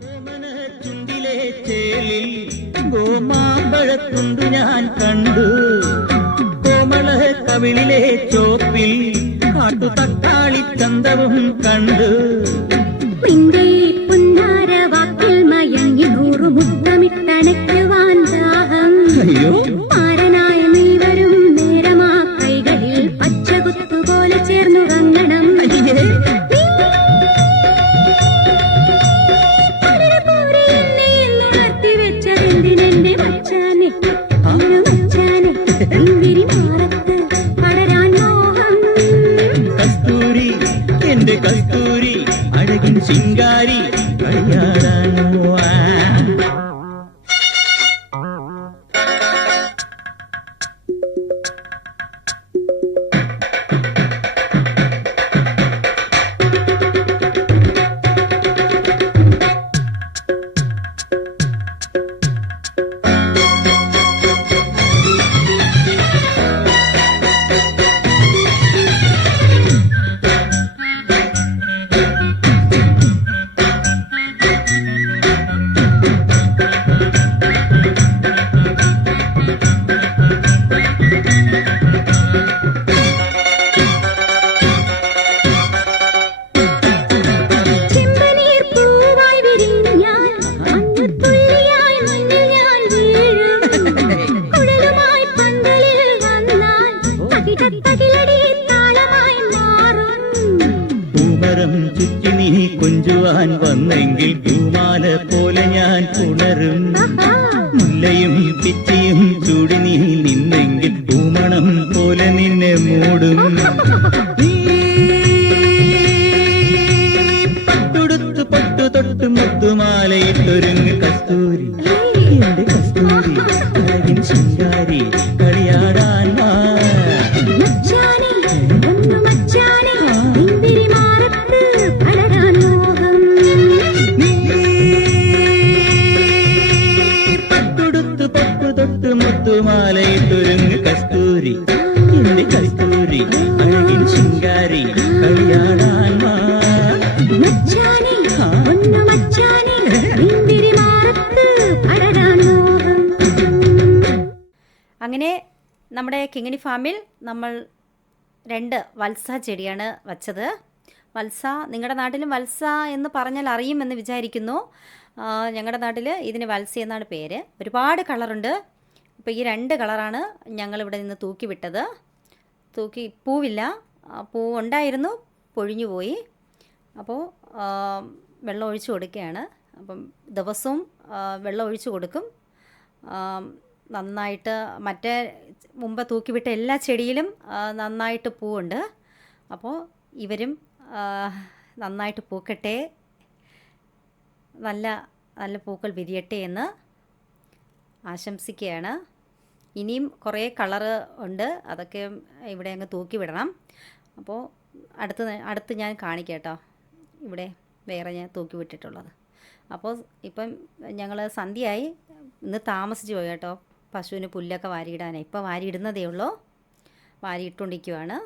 ചുണ്ടിലെ ചേലിൽ ഗോമാമ്പഴത്തുണ്ടു ഞാൻ കണ്ടു, കോമള കവിളിലെ ചോപ്പിൽ കാട്ടു തക്കാളി ചന്തവും കണ്ടു. അയ്യോ മാരനായ നീ വരും നേരമാ കൈകളിൽ പച്ചകുത്തുപോലെ ചേർന്നു വങ്ങണം. വെച്ചതെന്തിനെ മച്ചാനെ മച്ചാനെ ഇന്തിരി മാറത്ത് പടരാൻ മോഹം. കസ്തൂരി എന്റെ കസ്തൂരി അഴകിൻ ശിങ്കാരി കളിയാടാൻ പോവാ. പൂമരം ചുറ്റി നീ കൊഞ്ചുവാൻ വന്നെങ്കിൽ പൂമാല പോലെ ഞാൻ പുണരും. മുല്ലയും പിച്ചിയും ചൂടി നീ നിന്നെങ്കിൽ പൂമണം പോലെ നിന്നെ മൂടും. പട്ടുടുത്ത് പൊട്ടു തൊട്ട് മുത്തുമാലയിട്ടൊരുങ്ങ് കസ്തൂരി എന്റെ കസ്തൂരി അഴകിൻ ശൃംഗാരി കളിയാടാൻ വാ. മുത്തുമാലയിട്ടൊരുങ്ങ് കസ്തൂരി എന്റെ കസ്തൂരി അഴകിൻ ശൃംഗാരി കളിയാടാൻ വാ. അങ്ങനെ നമ്മുടെ കിങ്ങിണി ഫാമിൽ നമ്മൾ 2 വത്സ ചെടിയാണ് വച്ചത്. വത്സ നിങ്ങളുടെ നാട്ടിലും വത്സ എന്ന് പറഞ്ഞാൽ അറിയുമെന്ന് വിചാരിക്കുന്നു. ഞങ്ങളുടെ നാട്ടിൽ ഇതിന് വത്സ എന്നാണ് പേര്. ഒരുപാട് കളറുണ്ട്. ഇപ്പോൾ ഈ 2 കളറാണ് ഞങ്ങളിവിടെ നിന്ന് തൂക്കി വിട്ടത്. പൂവില്ല, പൂവുണ്ടായിരുന്നു, പൊഴിഞ്ഞു പോയി. അപ്പോൾ വെള്ളം ഒഴിച്ചു കൊടുക്കുകയാണ്. അപ്പം ദിവസവും വെള്ളം ഒഴിച്ചു കൊടുക്കും. നന്നായിട്ട് മറ്റേ മുമ്പ് തൂക്കിവിട്ട എല്ലാ ചെടിയിലും നന്നായിട്ട് പൂവുണ്ട്. അപ്പോൾ ഇവരും നന്നായിട്ട് പൂക്കട്ടെ, നല്ല നല്ല പൂക്കൾ വിരിയട്ടെ എന്ന് ആശംസിക്കുകയാണ്. ഇനിയും കുറേ കളറ് ഉണ്ട്, അതൊക്കെ ഇവിടെ അങ്ങ് തൂക്കി വിടണം. അപ്പോൾ അടുത്ത് ഞാൻ കാണിക്കാം കേട്ടോ. ഇവിടെ വേറെ ഞാൻ തൂക്കി വിട്ടിട്ടുള്ളത്. അപ്പോൾ ഇപ്പം ഞങ്ങൾ സന്ധ്യയായി, ഇന്ന് താമസിച്ച് പോയി കേട്ടോ. പശുവിന് പുല്ലൊക്കെ വാരിയിടാനായി. ഇപ്പോൾ വാരിയിടുന്നതേ ഉള്ളൂ, വാരിയിട്ടുകൊണ്ടിരിക്കുവാണ്.